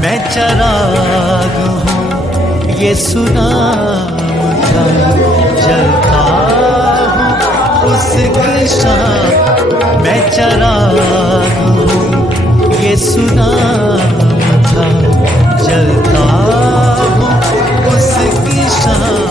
मैं चराग हूँ यीशु नाम का, जलता हूँ उसकी शान। मैं चराग हूँ यीशु नाम का, जलता हूँ उसकी शान।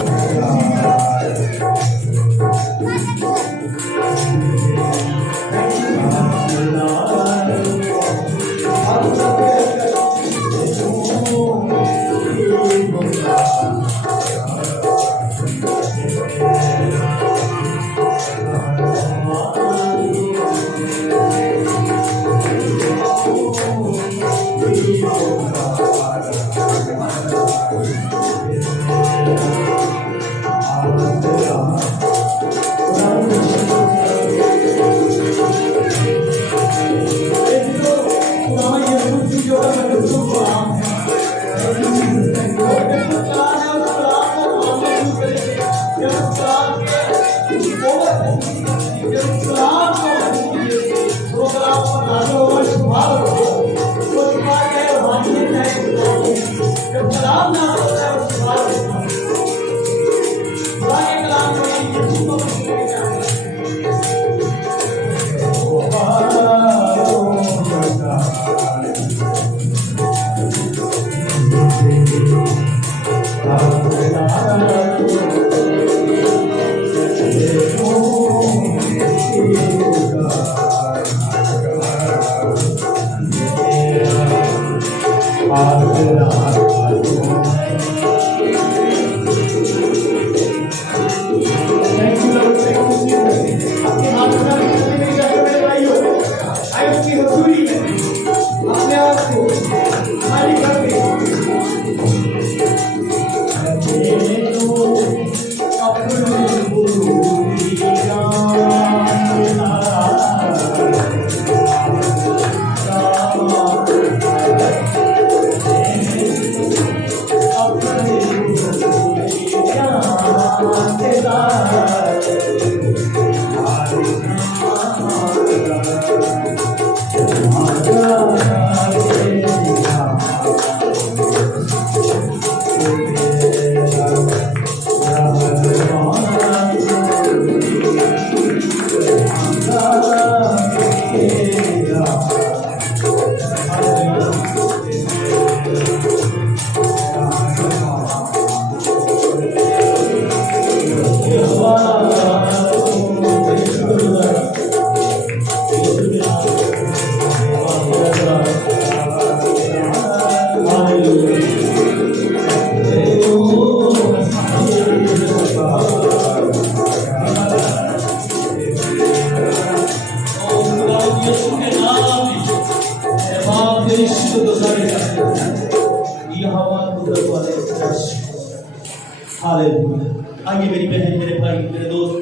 आइए मेरी बहन, मेरे भाई, मेरे दोस्त,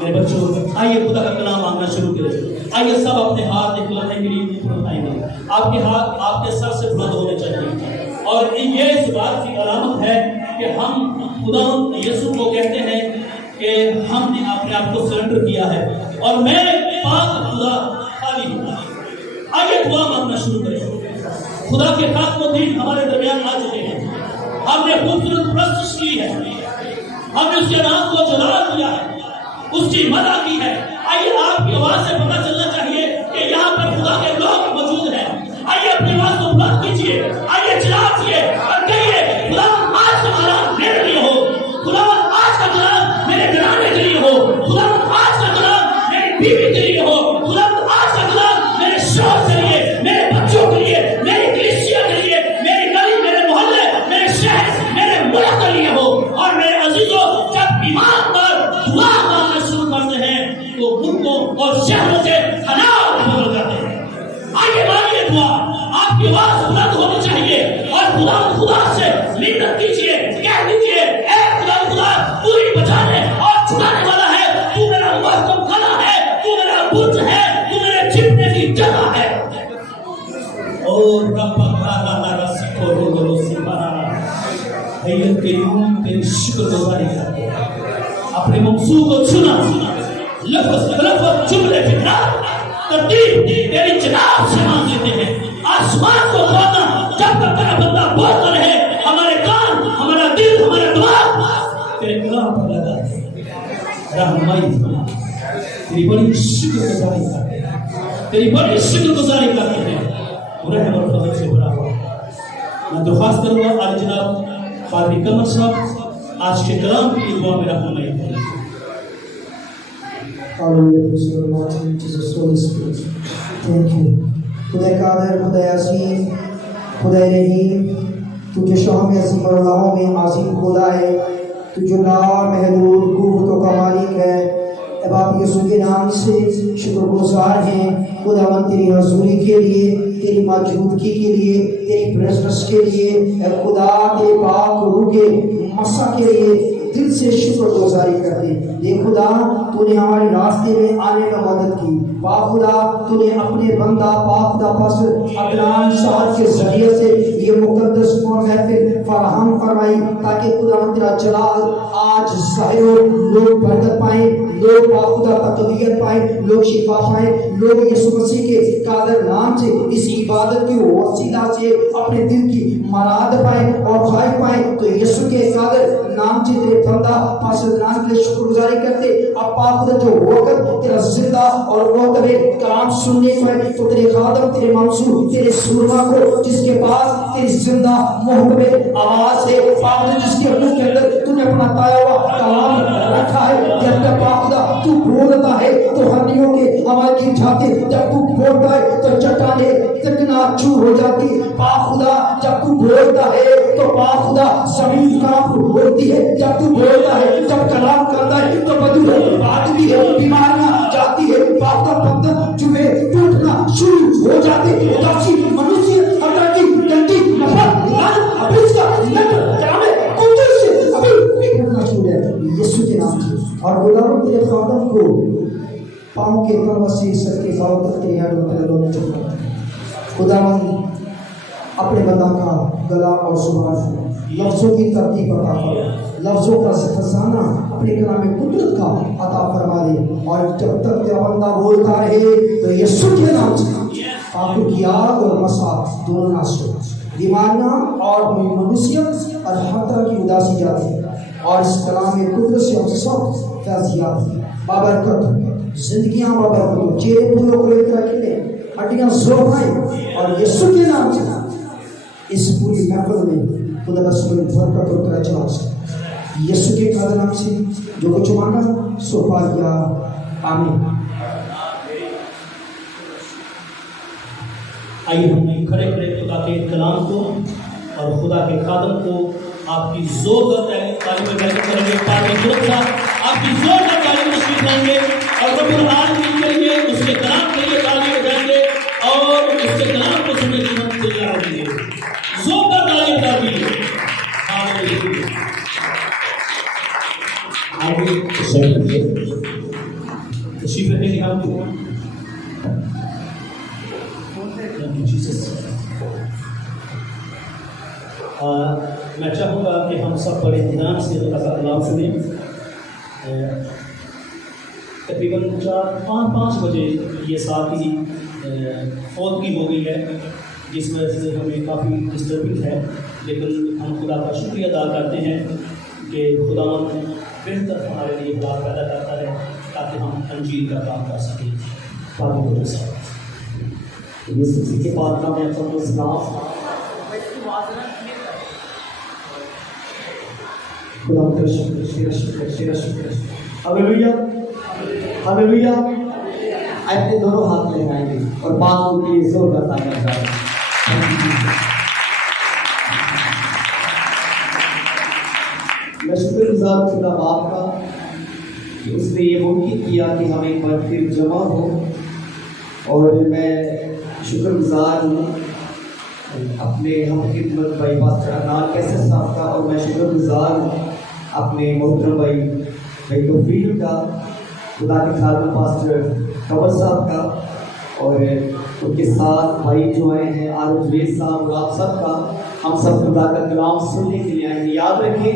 मेरे बच्चों, आइए खुदा का कलाम मांगना शुरू करें। आइए सब अपने हाथ एक बुलंदी के लिए उठाएंगे। आपके हाथ आपके सर से बुलंद होने चाहिए और ये इस बात की अलामत है कि हम खुदा यीशु को कहते हैं कि हमने अपने आप को सरेंडर किया है और मैं पाक खुदा खाली हूँ। आइए दुआ मांगना शुरू करें। खुदा के खातमुद्दीन हमारे दरमियान आ चुके हैं। हमने खूबसूरत प्रस्तुत की है, हमने उसके नाम को जलाल दिया है, उसकी मदद की है। आइए आपकी आवाज से पता चलना चाहिए कि यहाँ पर खुदा के लोग मौजूद हैं। आइए अपनी आवाज को बुलंद कीजिए, आइए चिल्लाइए और कहिए खुदा आज का कलाम मेरे लिए हो, खुदा आज का कलाम मेरे घराने के लिए हो, खुदा आज का कलाम मेरी बीवी के लिए हो, खुदा आज का कलाम मेरे शौहर के लिए, मेरे बच्चों के लिए, मेरी कलीसिया के लिए, मेरी गली, मेरे मोहल्ले, मेरे शहर, मेरे मुल्क के लिए हो। और मेरे अजीजों, जब ईमान पर दुआ मांगना शुरू करते हैं तो मुल्कों और शहरों से हालात बदल जाते हैं। आगे मांगिए दुआ, आपकी आवाज बुलंद होनी चाहिए और खुदा से मिन्नत कीजिए, कह दीजिए ऐ खुदा तू ही बचाने और छुड़ाने वाला है, तू मेरा महकम खाना है, तू मेरा बुर्ज है, तू मेरे छिपने की जगह है। और रब्बा तेरी शुक्रगुजारी करते अपने मंसूब को चुना, लफ्ज़ जुमले फिक्रा तरतीब तेरी जनाब से मांग लेते हैं। आसमान को खोलना जब तक रहनुमाई फरमा। तेरी बड़ी शुक्रगुजारी करते हैं, तेरी बड़ी शुक्रगुजारी करते हैं, रहम और फजल से भरा हुआ। मैं दरख्वास्त करूँगा आज जनाब पादरी कमर साहब आज के कलाम की दुआ में रहनुमाई करें। Hallelujah, praise the Lord, Jesus, Holy Spirit. Thank you. खुदा कादर, खुदा अज़ीम, खुदा रहीम, तू जो शाम अज़ीम और अल्लाह में अज़ीम खुदा है, तू जो लामहदूद कुव्वतों का मालिक है। अब आप यीशु के नाम से शुक्रगुजार हैं खुदावंद तेरी हज़ूरी के लिए, तेरी मौजूदगी के लिए, तेरी प्रेज़ेंस के लिए, खुदा तेरे पाक रूह के मसा के लिए दिल से शुक्रगुजारी करते हैं। ये खुदा तूने हमारे रास्ते में आने में मदद की। पाक खुदा तूने अपने बंदा पाक खुदा पास अदनान साहब के जरिए से ये मुकद्दस महफिल फराहम फरमाई ताकि खुदा तेरा जलाल आज ज़ाहिर हो, लोग बरकत पाएं, लोग पाक खुदा तकबीर पाएं, लोग शिफा पाएं, लोग यीशु मसीह के कादर नाम से इस इबादत की वसीला से अपने दिल की मराद पाएं और ख्वाहिश पाएं। तो यीशु के कादर नाम से तेरे बंदा पास अदनान के लिए शुक्रगुजारी करते। अब पाक खुदा जो वक्त तेरा जिंदा और वो तेरे कलाम सुनने को है, तो तेरे खादम तेरे मंसूर तेरे सुरमा को जिसके पास तेरी जिंदा मोहब्बत आवाज है, पाक खुदा जिसके मुंह के अंदर तूने अपना ताया हुआ कलाम रखा है। जब तक पाक खुदा तू बोलता है तो हड्डियों के आवाज गिर जाती, जब तू बोलता है तो चट्टाने चकनाचूर हो जाती। पाक खुदा जब तू बोलता है तो पाक खुदा जमीन कांप उठती है। जब तू बोलता है, जब कलाम करता है तो बदबू आती है, बीमारियां जाती है, पाक का बंधन जुए टूटना शुरू हो जाते। उदासी मनुष्य अटकी गंदी नफरत लानत अभिष्ट नफरत ड्रामे कुत्ते से अभी निकलना शुरू है यीशु के नाम से। और खुदावंद तेरे खादम को पांव के तलवा से सर के पांव तक तेरे हाथों में दोनों चुका। खुदावंद अपने बंदा का गला और जुबान लफ्जों की तरतीब अता कर, लफ्जों का खजाना अपने कलाम कुदरत का अता फरमा दे। और जब तक तेरा बंदा बोलता रहे तो यीशु के नाम से पापों की आग और मसा दोनों नाश हो, बीमारियां और मनुष्य और हर तरह की उदासी जाती है। और इस कलाम कुदरत से हम सब फैजियात बाबरकत जिंदगियां बाबरकत चेहरे बुजुर्गों को लेकर रखेंगे, हड्डियां जोर पाए। और यीशु के नाम से इस पूरी महफिल में खुदा रसूल बरकत और तेरा जलाल यीशु के कादर नाम से जो कुछ मांगा सो पा गया। आमीन। आइए हम खड़े खड़े खुदा के कलाम को और खुदा के खादम को आपकी जोरदार ताली में बैठ करेंगे। पादरी गुरु साहब आपकी जोरदार ताली में तशरीफ लाएंगे और रब्बुल आलमीन करेंगे, उसके कलाम के लिए ताली बजाएंगे और उसके कलाम को सुनने की हम तैयार होंगे। जोरदार ताली बजा दीजिए। आगे तशरीफ रखेंगे आपको। मैं चाहूँगा कि हम सब बड़े ध्यान से खुदा का कलाम सुने। तकरीबन 4-5 बजे ये साथी फौतगी हो गई है, जिस वजह से हमें काफ़ी डिस्टर्बिंग है, लेकिन हम खुदा का शुक्रिया अदा करते हैं कि खुदा बेहतर हमारे लिए हालात पैदा करता है ताकि हम अंजीर का काम कर सकें। पादरी साहब यीशु के बाद में आपको सलाम। खुदा का शुक्र शुक्र शुक्र। Hallelujah hallelujah. अपने दोनों हाथ में लगाएंगे और बात के लिए जोरदार तालियां बजाएंगे। मैं शुक्रगुजार खुदा बाप का कि उसने ये मुमकिन किया कि हम एक बार फिर जमा हो। और मैं शुक्रगुजार हूँ अपने हम खिदमत भाई पास्टर अनार कैसे साहब का, और मैं शुक्रगुजार हूँ अपने मोहतरम भाई तौफीक का, खुदा के खादम पास्टर कमर साहब का, और उनके साथ भाई जो आए हैं आरजवेज साहब और आप सब का। हम सब खुदा का कलाम सुनने के लिए आए। याद रखें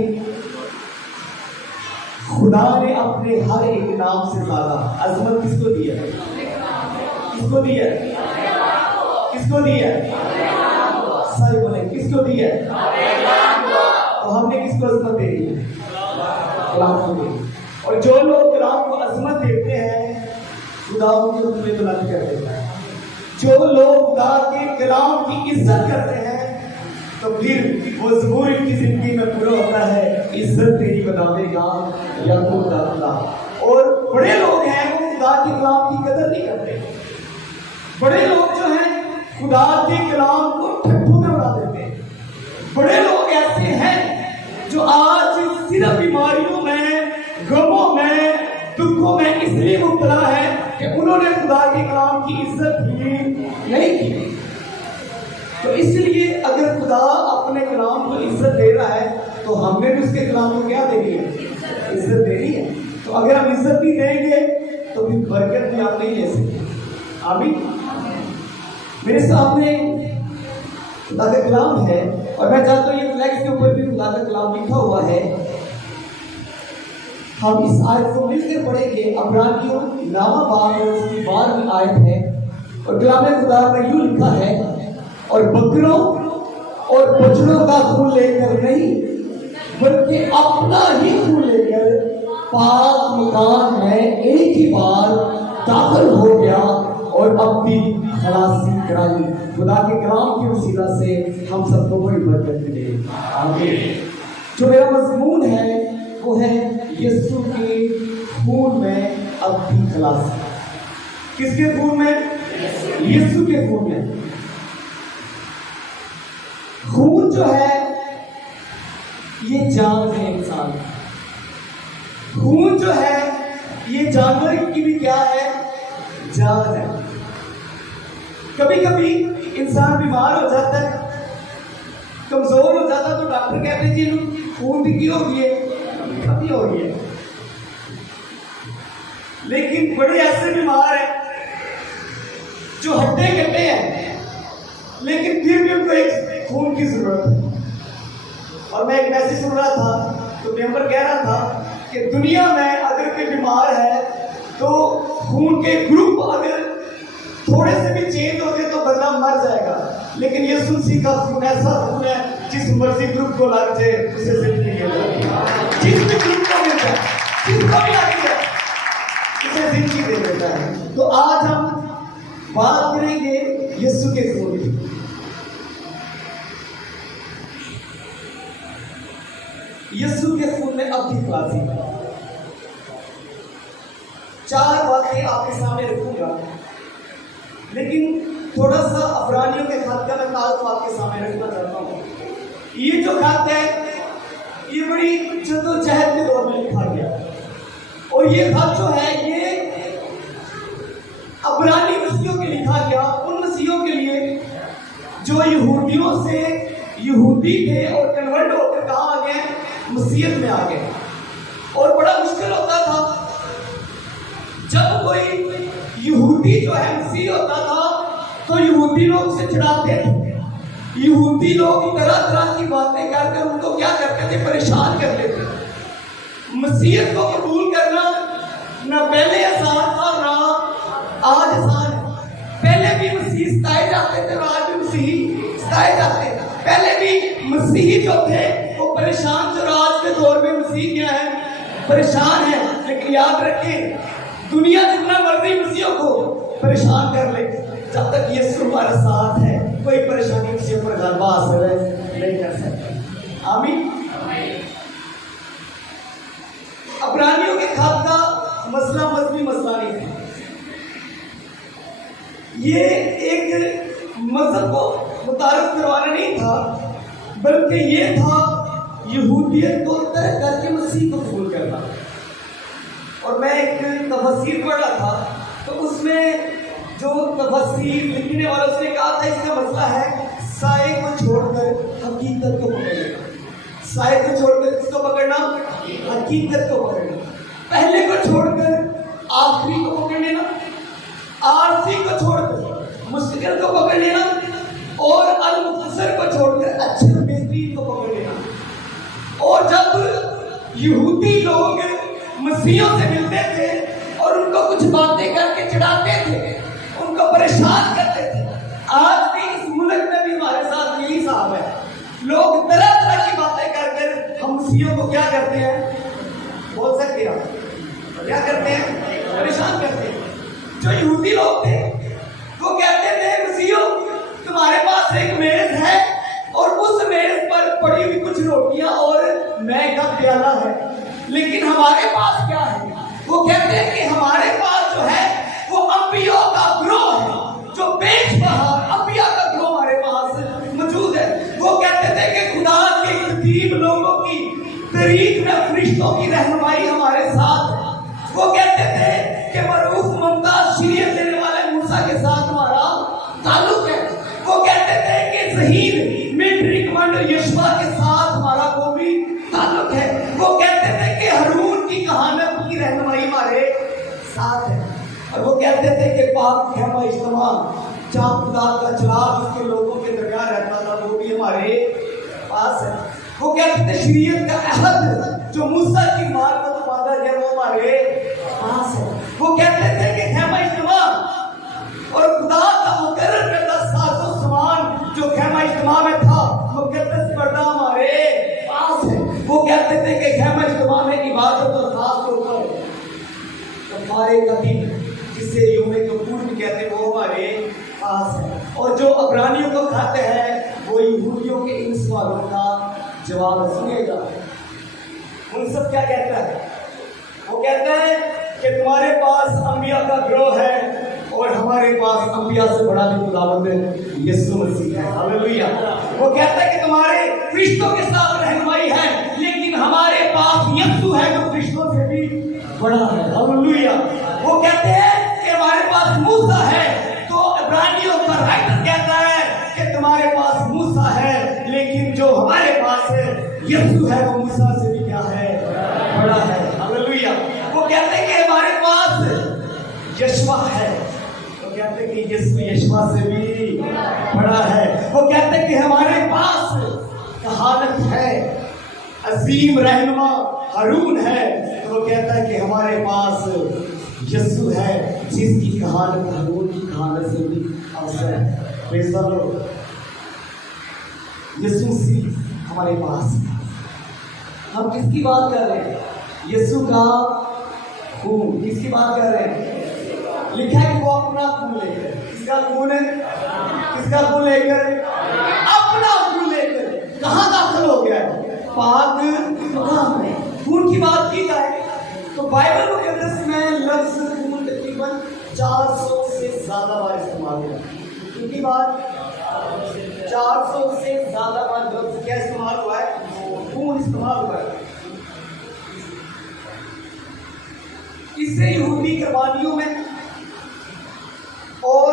खुदा ने अपने हर एक नाम से ज्यादा अजमत किसको दी है? किसको दी है? किसको दी है? सही बोले, किसको दी है? तो हमने किसको अजमत दे दी? कलाम को दी। और जो लोग कलाम عظمت دیتے ہیں خدا ان کو تمہیں بلند کر دیتا ہے. جو لوگ خدا کے کلام کی عزت کرتے ہیں تو پھر وہ ضرور ان کی زندگی میں پورا ہوتا ہے عزت تیری بناوے گا یعقوب کا اللہ. اور بڑے لوگ ہیں وہ خدا کے کلام کی قدر نہیں کرتے. بڑے لوگ جو ہیں خدا کے کلام کو ٹھٹھوں میں اڑا دیتے ہیں. بڑے لوگ ایسے ہیں جو آج صرف بیماریوں میں غموں میں دکھوں میں اس لیے مبتلا ہے کہ انہوں نے خدا کے کلام کی عزت ہی نہیں کی. تو اس لیے اگر خدا اپنے کلام کو عزت دے رہا ہے تو ہم نے بھی اس کے کلام کو کیا دینی ہے؟ عزت دینی ہے. تو اگر ہم عزت نہیں دیں گے تو پھر برکت بھی آپ نہیں لے سکتے. آمین. میرے سامنے خدا کا کلام ہے اور میں چاہتا ہوں یہ فلیکس کے اوپر بھی خدا کا کلام لکھا ہوا ہے. ہم اس آیت کو مل کر پڑھیں گے. عبرانیوں نامہ باب میں اس کی 12ویں آیت ہے اور کلام خدا میں یوں لکھا ہے اور بکروں اور بچڑوں کا خون لے کر نہیں بلکہ اپنا ہی خون لے کر پاک مکان میں ایک ہی بار داخل ہو گیا اور اپنی خلاصی کرائی. خدا کے کلام کے وسیلہ سے ہم سب کو بڑی برکت ملے. آمین. جو میرا مضمون ہے وہ ہے یسوع کے خون میں اپنی خلاصی. کس کے خون میں؟ یسوع کے خون میں. خون جو ہے یہ جان ہے انسان. خون جو ہے یہ جانور کی بھی کیا ہے؟ جان ہے. کبھی کبھی انسان بیمار ہو جاتا ہے کمزور ہو جاتا ہے تو ڈاکٹر کہتے ہیں جی خون بھی کی ہوگی ہے کمی ہو گئی ہے. لیکن بڑے ایسے بیمار ہیں جو ہڈے کٹے ہیں لیکن پھر بھی ان کو ایک خون کی ضرورت ہے. اور میں ایک میسج سن رہا تھا تو ممبر کہہ رہا تھا کہ دنیا میں اگر کوئی بیمار ہے تو خون کے گروپ اگر تھوڑے سے بھی چینج ہوتے تو بندہ مر جائے گا. لیکن یسوع مسیح کا خون ایسا خون ہے جس مرضی گروپ کو لگ جائے اسے زندگی مل جاتی ہے. جس بھی گروپ کو مل جائے جس کو بھی لگ جائے اسے زندگی دے دیتا ہے. تو آج ہم بات کریں گے یسوع کے خون کی. یسوع کے خون میں اپنی خلاصی. 4 باتیں آپ کے سامنے رکھوں گا لیکن تھوڑا سا عبرانیوں کے خط کا میں تعارف آپ کے سامنے رکھنا چاہتا ہوں. یہ جو خط ہے یہ بڑی جدوجہد کے دور میں لکھا گیا اور یہ خط جو ہے یہ عبرانی مسیحیوں کے لکھا گیا. ان مسیحیوں کے لیے جو یہودیوں سے یہودی تھے اور کنورٹ ہو کر کہاں آ گئے؟ مسیحیت میں آ گئے. اور بڑا مشکل ہوتا تھا جب کوئی یہودی جو ہے مسیح ہوتا تھا تو یہودی لوگ اسے چڑھاتے تھے. یہودی لوگ طرح طرح کی باتیں کر کے ان کو کیا کرتے تھے؟ پریشان کرتے تھے. مسیحیت کو قبول کرنا نہ پہلے آسان تھا نہ آج آسان ہے. پہلے بھی مسیح ستائے جاتے تھے اور آج بھی مسیحی ستائے جاتے ہیں. پہلے بھی مسیحی جو تھے وہ پریشان تھے اور آج کے دور میں مسیح کیا ہے؟ پریشان ہے. لیکن یاد رکھیں دنیا جتنا مرضی مسیحوں کو پریشان کر لے جب تک یسوع ہمارا ساتھ ہے کوئی پریشانی مسیحوں پر غلبہ حاصل نہیں کر سکتا. آمین. عبرانیوں کے خط کا مسئلہ مذہبی مسئلہ نہیں تھا. یہ ایک مذہب کو متعارف کروانا نہیں تھا بلکہ یہ تھا یہودیت کو ترک کر کے مسیح کو قبول کرنا. اور میں ایک تفسیر پڑھ رہا تھا تو اس میں جو تفسیر لکھنے والا اس نے کہا تھا اس کا مسئلہ ہے سائے کو چھوڑ کر حقیقت کو پکڑنا. سائے کو چھوڑ کر کس کو پکڑنا؟ حقیقت کو پکڑنا. پہلے کو چھوڑ کر آخری کو پکڑ لینا, عارضی کو چھوڑ کر مستقل کو پکڑ لینا اور المختصر کو چھوڑ کر اچھے بہترین کو پکڑ لینا. اور جب یہودی لوگ مسیحوں سے ملتے تھے اور ان کو کچھ باتیں کر کے چڑھاتے تھے, ان کو پریشان کرتے تھے. آج بھی اس ملک میں بھی ہمارے ساتھ یہی صاحب ہے. لوگ طرح طرح کی باتیں کر ہم مسیحوں کو کیا کرتے ہیں؟ بول سکتے ہیں کیا کرتے ہیں؟ परेशान करते हैं। जो यहूदी लोग थे वो कहते थे मसीहो तुम्हारे पास एक मेज है और उस मेज पर पड़ी हुई कुछ रोटियां और मैं का प्याला है, लेकिन हमारे पास क्या है? वो कहते हैं कि हमारे पास जो है वो अंबियों का ग्रोह है, जो बेशबहार अंबिया का ग्रोह हमारे पास मौजूद है। वो कहते थे कि खुदा के करीब लोगों की तरीक में फरिश्तों की रहनुमाई हमारे साथ है। वो कहते थे कि मरूफ मुमताज शरीयत देने वाले मूसा के साथ हमारा ताल्लुक है। वो कहते थे कि ज़हीन मिलिट्री कमांडर यशवा के साथ हमारा कौमी ताल्लुक है। वो कहते थे कि हारून की कहानत की रहनुमाई हमारे साथ है। और वो कहते थे कि पाक खैमा इज्तिमा जहाँ खुदा का चिराग उसके लोगों के दरमियान रहता था वो भी हमारे पास है। वो कहते थे शरीयत का अहद जो मूसा की मार को तो बांधा गया वो हमारे पास है। वो कहते थे कि खैमा इज्तिमा और खुदा का मुकर्रर करदा साजो सामान जो खैमा इज्तिमा में था मुकद्दस पर्दा हमारे पास है। वो कहते थे कि खैमा इज्तिमा में इबादत और खास तौर पर कफारे का दिन जिसे यौमे कपूर भी कहते हैं वो हमारे पास है। और जो अबरानियों को खाते हैं वो यहूदियों के इन सवालों का जवाब सुनेगा। उन सब क्या कहता है? वो कहता है कि तुम्हारे पास अंबिया का ग्रोह है और हमारे पास अंबिया से बड़ा भी खुदावंद यीशु मसीह है। हालेलुया। वो कहता है कि तुम्हारे फरिश्तों के साथ रहनुमाई है, लेकिन हमारे पास यीशु है जो फरिश्तों से भी बड़ा है। हालेलुया। वो कहते हैं कि हमारे पास मूसा है, तो इब्रानियों का राइटर कहता है कि तुम्हारे पास मूसा है, लेकिन जो हमारे पास है यीशु है वो मूसा से भी क्या है? बड़ा है। हालेलुया। वो कहते हैं कि हमारे पास यशवा है, वो कहते हैं कि यीशु यशवा से भी बड़ा है। वो कहते हैं कि हमारे पास कहानत है, अजीम रहनुमा हारून है, तो वो कहता है कि हमारे पास यीशु है जिसकी कहानत हारून की कहानत से भी अवसर है। Praise the Lord. यीशु मसीह हमारे पास है। हम किसकी बात कर रहे हैं? यीशु का खून। किसकी बात कर रहे हैं? लिखा है कि वो अपना खून लेकर, किसका खून है? किसका खून लेकर? अपना खून लेकर कहाँ दाखिल हो गया है? पाक मकाम में। खून की बात की जाए तो बाइबल मुकद्दस में लफ्ज़ खून तकरीबन 400 से ज़्यादा बार इस्तेमाल हुआ। क्योंकि बात 400 से ज़्यादा बार लफ्ज़ क्या इस्तेमाल हुआ है? खून इस्तेमाल हुआ है। इससे यहूदी कुर्बानियों में और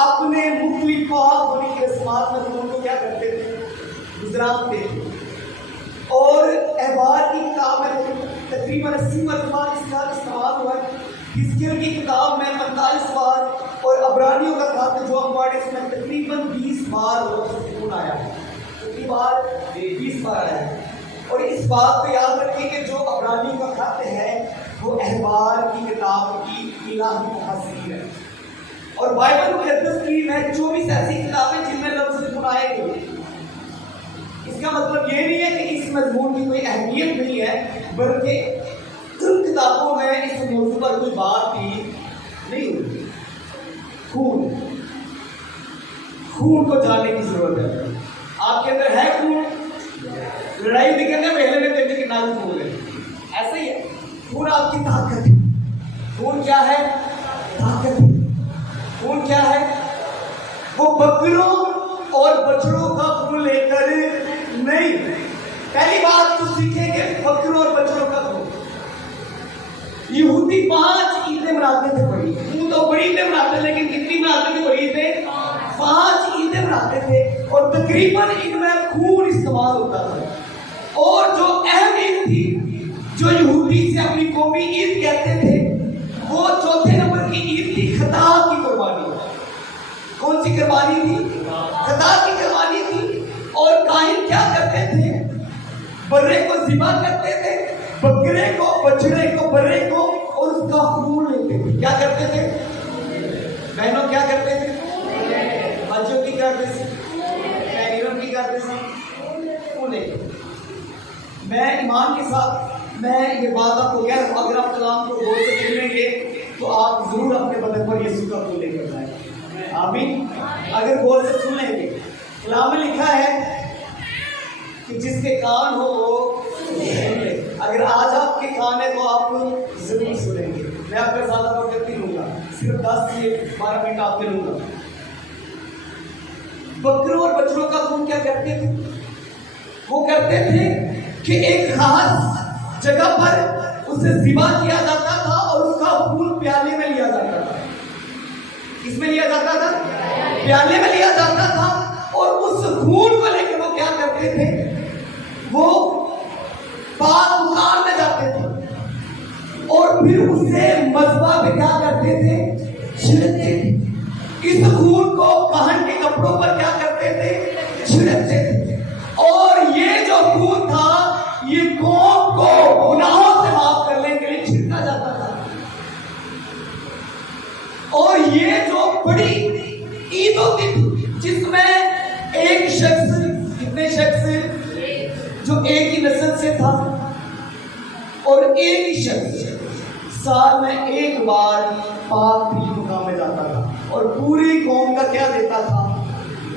अपने मुख्तलिफ पाक होने के रस्मात में खून को क्या करते थे? गुजराते थे। और अहबार की किताब में तकरीबन 80 मरतबा इसका इस्तेमाल हुआ है। हिजकिय्याह की किताब में 45 बार और अबरानियों का खत जो हम पढ़े इसमें तकरीबन 20 बार खून आया है। कितनी बार? 20 बार आया है। और इस बात को याद रखिए कि जो अबरानियों का खत है वो अहबार की किताब की इलाही तफसीर है। और बाइबल मुकद्दस की में 24 ऐसी किताबें जिनमें लफ्ज़ खून आए गए। इसका मतलब ये नहीं है कि इस मजमून की कोई अहमियत नहीं है, बल्कि उन किताबों में इस मौजू पर कोई बात भी नहीं होती। खून को जानने की जरूरत है। आपके अंदर है खून? लड़ाई भी करने पहले में कहते कि नाजुक हो गए, ऐसे ही है। खून आपकी ताकत है। खून क्या है? ताकत है। खून क्या है? वो बकरों और बछड़ों का खून लेकर नहीं। पहली बात तो सीखेंगे बकरों और बछड़ों का खून। यहूदी 5 ईदें मनाते थे बड़ी। खून तो बड़ी ईदें मनाते, लेकिन कितनी मनाते थे? बड़ी ईदें 5 ईदें मनाते थे और तकरीबन इनमें खून इस्तेमाल होता था। और जो अहम ईद थी जो यहूदी से अपनी कौमी ईद कहते थे वो चौथे नंबर की ईद थी खता की कुर्बानी। कौन सी कुर्बानी थी? खता की कुर्बानी थी। और काहिन क्या करते थे? बर्रे को ज़िबा करते थे, बकरे को, बछड़े को, बर्रे को, और उसका खून लेते थे। क्या करते थे? बहनों क्या करते थे? बच्चों की करते थे, बहनों की करते थे, खून लेते। मैं ईमान के साथ میں یہ بات آپ کو کہہ رہا ہوں، اگر آپ کلام کو غور سے سنیں گے تو آپ ضرور اپنے بدن پر یسوع کا خون لے کر جائیں، آمین۔ اگر غور سے سن لیں گے، کلام میں لکھا ہے کہ جس کے کان ہو وہ سن لے۔ اگر آج آپ کے کان ہے تو آپ ضرور سنیں گے۔ میں آپ کا زیادہ وقت نہیں لوں گا، صرف 10 سے 12 منٹ آپ کے لوں گا۔ بکروں اور بچڑوں کا خون کیا کرتے تھے؟ وہ کرتے تھے کہ ایک خاص جگہ پر اسے ذبح کیا جاتا تھا اور اس کا خون پیالے میں لیا جاتا تھا۔ کس میں لیا جاتا تھا؟ پیالے میں لیا جاتا تھا، اور اس خون کو لے کے وہ کیا کرتے تھے؟ وہ پاک مقام میں جاتے تھے اور پھر اسے مذبح پہ کیا کرتے تھے؟ چھڑکتے تھے۔ اس خون کو کہن کے کپڑوں پر کیا کرتے تھے؟ چھڑکتے تھے۔ اور یہ جو خون تھا یہ قوم کو گناہوں سے معاف کرنے کے لیے چھڑکا جاتا تھا۔ اور یہ جو بڑی عید ہوتی تھی جس میں ایک شخص، کتنے شخص؟ جو ایک ہی نسل سے تھا، اور ایک ہی شخص سال میں ایک بار پاک بھی مقام میں جاتا تھا اور پوری قوم کا کیا دیتا تھا؟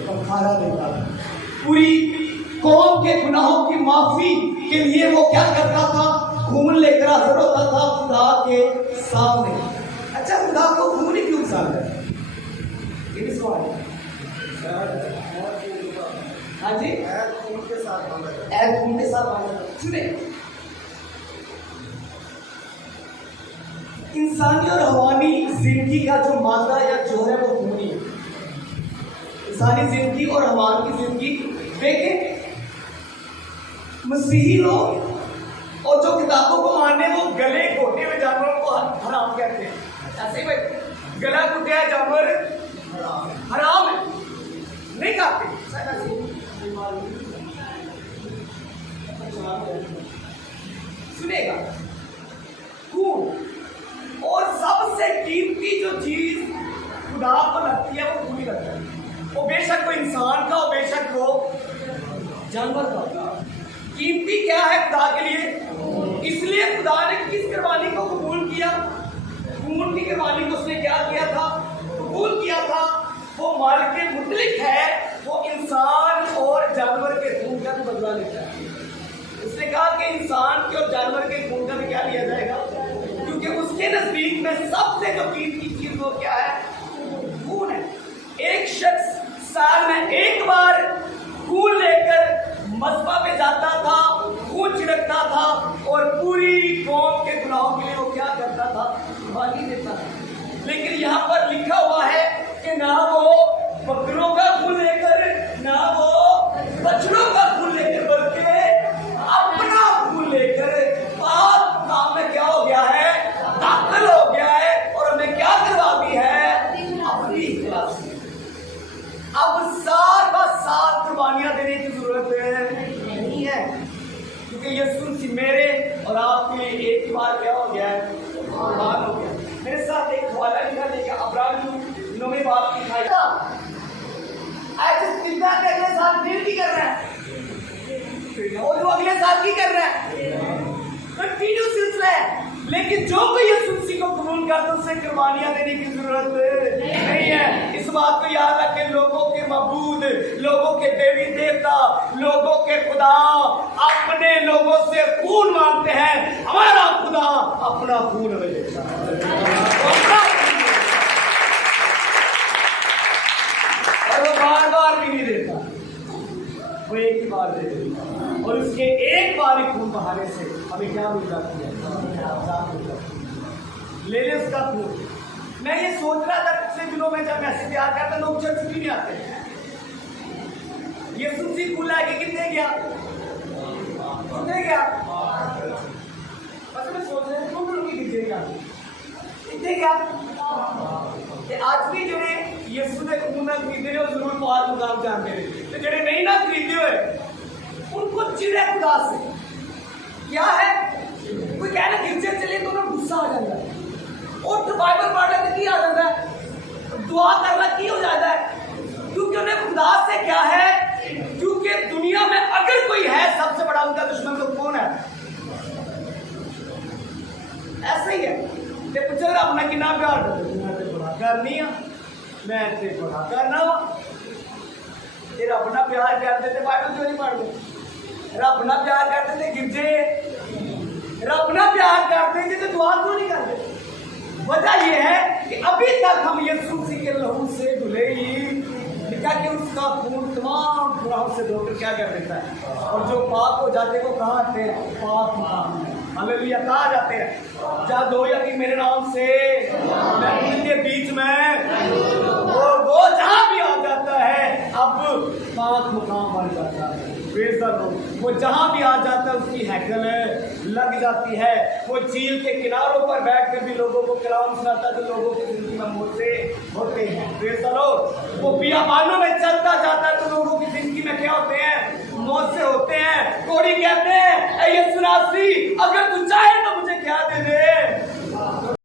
کفارہ دیتا تھا۔ پوری قوم کے گناہوں کی معافی کے لیے وہ کیا کرتا تھا؟ خون لے کر حاضر ہوتا تھا خدا کے سامنے۔ اچھا، خدا کو خون ہی کیوں پسند ہے؟ یہ بھی سوال ہے۔ ہاں جی، خون کے ساتھ باندھا۔ سنیں، انسانی اور حیوانی زندگی کا جو مادہ یا جو ہے وہ خون ہی ہے۔ انسانی زندگی اور حیوان کی زندگی دیکھیں، مسیحی لوگ اور جو کتابوں کو ماننے وہ گلے گھوٹے ہوئے جانوروں کو حرام کہتے ہیں۔ ایسے ہی بھائی گلا گھوٹے ہوئے جانور حرام ہے، نہیں کھاتے۔ سنے گا خون، اور سب سے قیمتی جو چیز خدا کو لگتی ہے وہ خون ہی لگتا ہے۔ وہ بے شک وہ انسان کا ہو، بے شک وہ جانور کا ہو۔ قیمتی کیا ہے خدا کے لیے؟ اس لیے خدا نے کس قربانی کو قبول کیا؟ خون کی قربانی کو اس نے کیا کیا تھا؟ قبول کیا تھا۔ وہ مالک مطلق ہے، وہ انسان اور جانور کے خون کا بھی بدلہ لیتا ہے۔ اس نے کہا کہ انسان کے اور جانور کے خون کا بھی کیا لیا جائے گا، کیونکہ اس کے نزدیک میں سب سے جو قیمتی چیز وہ کیا ہے؟ خون ہے۔ ایک شخص سال میں ایک بار خون لے کر مذبح پہ جاتا تھا، خون چھڑکتا تھا اور پوری قوم کے گناہوں کے لیے وہ کیا کرتا تھا؟ قربانی دیتا تھا۔ لیکن یہاں پر لکھا ہوا ہے کہ نہ وہ بکروں کا خون لے کر، نہ وہ بچڑوں کا خون لے کر، بلکہ اپنا خون لے کر پاک کام میں کیا ہو گیا ہے؟ داخل ہو گیا ہے، اور ہمیں کیا کروا دی ہے؟ اپنی اخلاص۔ اب سال بہ سال قربانیاں دینے کی ضرورت نہیں ہے، کیونکہ یسوع میرے اور آپ کے لیے ایک بار کیا ہو گیا ہے؟ قربان ہو گیا۔ میرے ساتھ ایک حوالہ لکھا لے گا ابراہیم 9ویں باب کی کھائی ایسے زندہ کے اگلے سال پھر کی کر رہا ہے، اور جو اگلے سال کی کر رہا ہے، کنٹینیو سلسلہ ہے۔ لیکن جو کوئی یسوع مسیح کو قبول کرتا ہے اسے قربانیاں دینے کی ضرورت نہیں ہے۔ اس بات کو یاد رکھیں، لوگوں کے معبود، لوگوں کے دیوی دیوتا، لوگوں کے خدا اپنے لوگوں سے خون مانگتے ہیں، ہمارا خدا اپنا خون ہمیں دیتا ہے اور وہ بار بار بھی نہیں دیتا، وہ ایک ہی بار دے دیتا، اور اس کے ایک بار ہی خون بہانے سے ہمیں کیا مل جاتی ہے؟ لے لے اس کا خون۔ میں یہ سوچ رہا تھا پچھلے دنوں میں جب میسج تیار کرتا لوگ چرچ کیوں نہیں آتے؟ یسوع مسیح خون لے کے کتنے گیا؟ کتنے گیا؟ بس میں سوچ رہا ہوں کیوں کی کتنے گیا؟ کتنے گیا؟ کہ آج بھی جڑے یسوع نے خون نہ خریدے ہو ضرور بہت مقام جانتے ہیں، تو جڑے نہیں نہ خریدے ہوئے ان کو چڑے خدا سے کیا ہے؟ کوئی کہنا گرجے چلے تو انہیں غصہ آ جاتا ہے، اور تو بائبل پڑھ لیتے کی آ جاتا ہے، دعا کرنا کی ہو جاتا ہے، کیونکہ انہیں خدا سے کیا ہے؟ کیونکہ دنیا میں اگر کوئی ہے سب سے بڑا ان کا دشمن تو کون ہے؟ नहीं हाँ मैं ते बड़ा करना वा ये रब ना प्यार करते थे पढ़ क्यों नहीं पढ़ते रब ना प्यार करते थे गिरजे रब ना प्यार करते थे तो दुआ क्यों नहीं करते वजह यह है कि अभी तक हम यीशु मसीह के लहू से धुले ही लिखा कि उसका खून तमाम गुनाहों से धोकर क्या कर देता है और जो पाप हो जाते हैं वो कहाँ आते हैं पाप मकाम में हालेलुया कहाँ जाते हैं जहाँ दो या तीन मेरे नाम से मैं उनके बीच में वो जहाँ भी आ जाता है अब पाक मुकाम बन जाता है वो जहाँ भी आ जाता है उसकी हैकल लग जाती है वो झील के किनारों पर बैठकर भी लोगों को कलाम सुनाता है जो लोगों की जिंदगी में मोसे होते हैं वो बियाबानों में चलता जाता है तो लोगों की जिंदगी में क्या होते हैं मौत से होते हैं कोड़ी कहते हैं